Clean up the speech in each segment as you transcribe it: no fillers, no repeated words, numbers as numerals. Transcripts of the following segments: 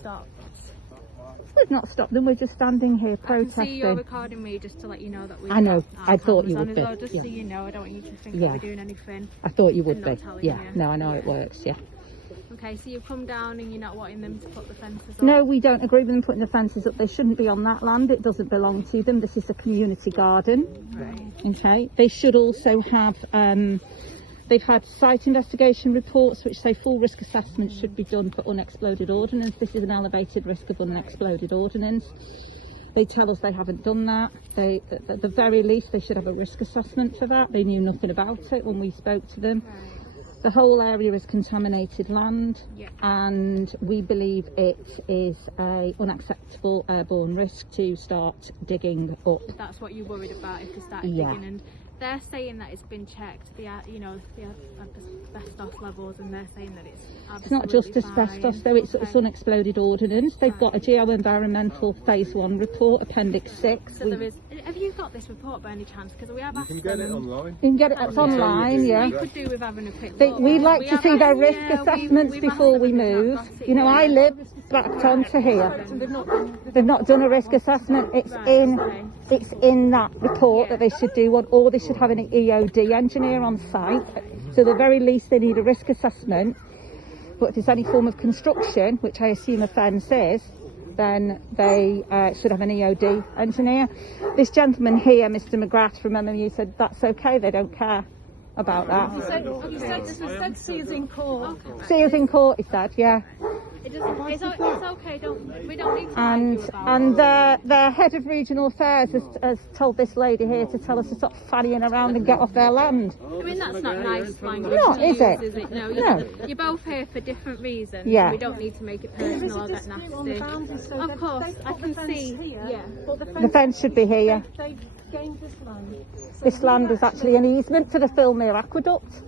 stopped? We've not stopped them, we're just standing here I can see you're protesting. recording me just to let you know that we've I know, got our I thought you cameras on would as well, be, just yeah. so you know. I don't want you to think Yeah. that we're doing anything. I thought you would and be, not telling yeah. you. No, I know how it Yeah. works, yeah. Okay, so you've come down and you're not wanting them to put the fences up? No, we don't agree with them putting the fences up. They shouldn't be on that land. It doesn't belong to them. This is a community garden. Right. Okay. They should also have, they've had site investigation reports which say full risk assessments should be done for unexploded ordnance. This is an elevated risk of unexploded ordnance. They tell us they haven't done that. At the very least, they should have a risk assessment for that. They knew nothing about it when we spoke to them. Right. The whole area is contaminated land, Yeah. and we believe it is a unacceptable airborne risk to start digging up. That's what you're worried about if they started Yeah. digging, and they're saying that it's been checked, the asbestos levels, and they're saying that it's absolutely It's not just asbestos though, it's Okay. unexploded ordnance. They've got a geo-environmental phase 1 report, appendix 6. So there is. Have you got this report by any chance? Because we have asked You can get it them. online. You can get it, it's online, yeah. We could do with having a quick look. We'd like We to have see their asked- risk yeah, assessments we've before asked we them and they've move. not got it You know, yet. I live backed onto here. They've not done a risk assessment. It's in that report that they should do one, or they should have an EOD engineer on site. So the very least they need a risk assessment. But if there's any form of construction, which I assume a fence is, then they should have an EOD engineer. This gentleman here, Mr. McGrath from MMU, said that's okay, they don't care about that. You said this was said seals in court. Seals in court, he said, yeah. It doesn't. It's okay. We don't need to And argue about it. their head of regional affairs has told this lady here to tell us to stop fannying around and get off their land. I mean, that's not nice language No, to is use, it? is it? No, No. You're both here for different reasons. Yeah. We don't need to make it There is personal a or get dispute on the nasty. boundaries, so Of they've- course, they've I got can the fence see. here, Yeah. but The fence should be here. They've gained this land. So This land is actually an easement to the Filmere Aqueduct.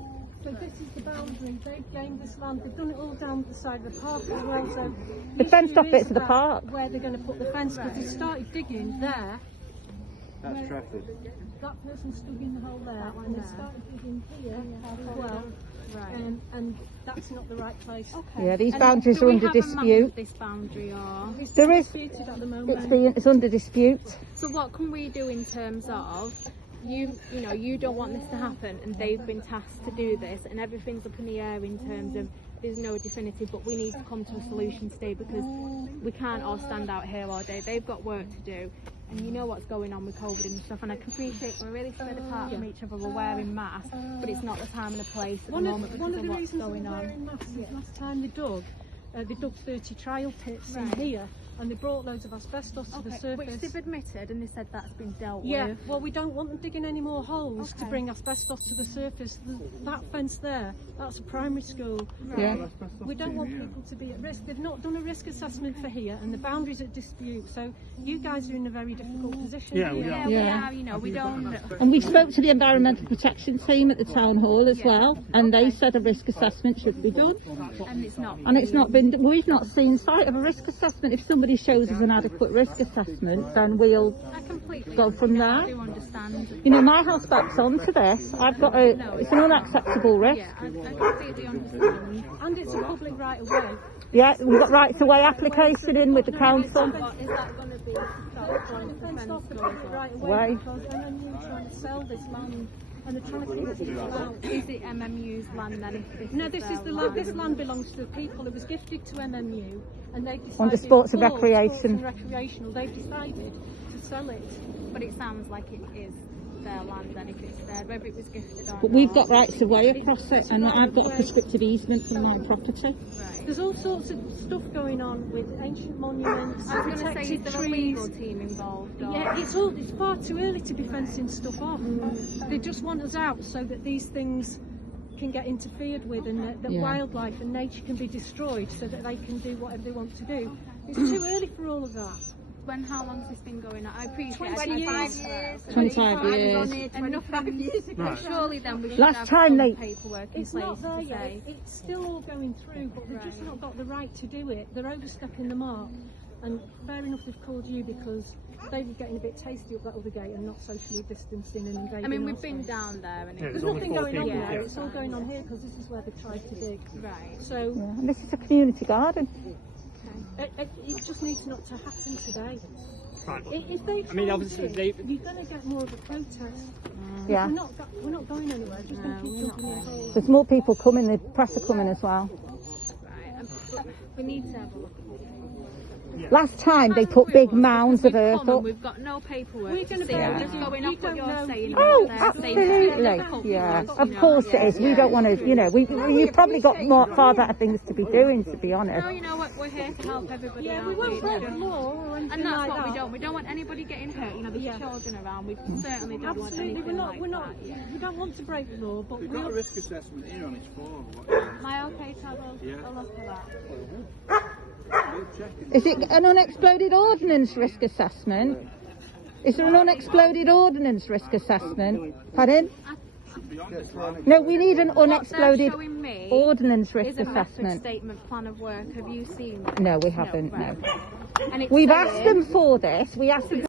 So this is the boundary. They've gained this land. They've done it all down the side of the park as well. So The fenced off issue bits is of the about park. where they're going to put the fence, because they started digging there. That's Trafford. That person stood in the hole there, and they started digging here as well. Right. And that's not the right place. Okay. Yeah, these And boundaries do are we under have a map of dispute. this boundary, or It's There is. disputed at the moment. It's under dispute. so what can we do in terms of you know you don't want this to happen, and they've been tasked to do this, and everything's up in the air in terms of there's no definitive, but we need to come to a solution today, because we can't all stand out here all day. They've got work to do, and you know what's going on with COVID and stuff, and I can appreciate we're really spread apart from each other, we're wearing masks, but it's not the time and the place at the moment One because of of the what's reasons going they were on. wearing masks is last time they dug 30 trial pits Right. in here, and they brought loads of asbestos to the Okay, which surface. they've admitted, and they said that's been dealt Yeah, with. well, we don't want them digging any more holes to Okay. bring asbestos to the surface. That fence there, that's a primary school. Yeah. We don't want people to be at risk. They've not done a risk assessment for here, and the boundaries at dispute. So you guys are in a very difficult position. Yeah, we here. Yeah, Yeah. we are, you know, we don't. And we spoke to the environmental protection team at the town hall as well, and they said a risk assessment should be done. And it's not. And it's not been, we've not seen sight of a risk assessment. If somebody shows us an adequate risk assessment, then we'll I completely go from there. I do understand. You know, my house backs onto this. I've got it's an unacceptable risk. Yeah, I completely understand. And it's a public right of way. Yeah, we've got right to way application in with the council. What is that going to be? Fenced off the public right of Way. way because MMU are trying to sell this land, and they're trying to keep people out. Is it MMU's land then? If this No, is this their is the land. This land belongs to the people. It was gifted to MMU, and they've decided. Under sports and for recreation. Sports and recreational, they've decided to sell it. But it sounds like it is their land then, if it's there, whether it was gifted or But we've not. got rights of way across it, and I've got a prescriptive easement in my property. Right. There's all sorts of stuff going on with ancient monuments, I was going to say, is protected there a legal trees. team involved? Or? Yeah, it's far too early to be fencing stuff off. They just want us out so that these things can get interfered with, and that Yeah. wildlife and nature can be destroyed so that they can do whatever they want to do. It's too early for all of that. How long has this been going on? I appreciate 25 years. 25 years. And nothing years ago. Surely then we should Last have time some they- paperwork in It's place not there to yet. say. It's still all going through, but they've just Right. not got the right to do it. They're overstepping the mark. And fair enough they've called you, because they were getting a bit tasty up that other gate and not socially distancing and invading. I mean, we've our been space. down there and Yeah, it There's was only nothing 4 going on people, there. yeah. It's all going on here because this is where they tried to dig. right. So Yeah, and this is a community garden. Okay. It just needs not to happen today. Right. If they I mean, obviously, you're going to get more of a protest. Yeah. We're not going anywhere. Just going to keep jumping in holes. There's more people coming, the press are coming as well. Right, we need to have a look. Last time they put big mounds of earth up. We've got no paperwork. We're gonna to see. be I'm able just to- going you off what don't you're know. saying. Oh, and what they're saying. absolutely. Difficult Yeah, because, of you know, course it is. We yeah. don't want to, you know, you've probably got far better things to be doing, to be honest. No, you know what? We're here to help everybody Yeah, out. we won't with break it. the law or anything And that's like what that. we don't. We don't want anybody getting hurt. You know, there's Yeah. children around. We certainly don't want Absolutely, anything like that. Yeah. we don't want to break the law, but We've got a risk assessment here on its form. Am I okay to have Yeah. a look at that? Is it an unexploded ordnance risk assessment? Is there an unexploded ordnance risk assessment? Pardon? No, we need an What they're unexploded showing me ordnance is risk a method assessment. statement plan of work. Have you seen that? No, we haven't, no. Right. And it We've says- asked them for this. We asked them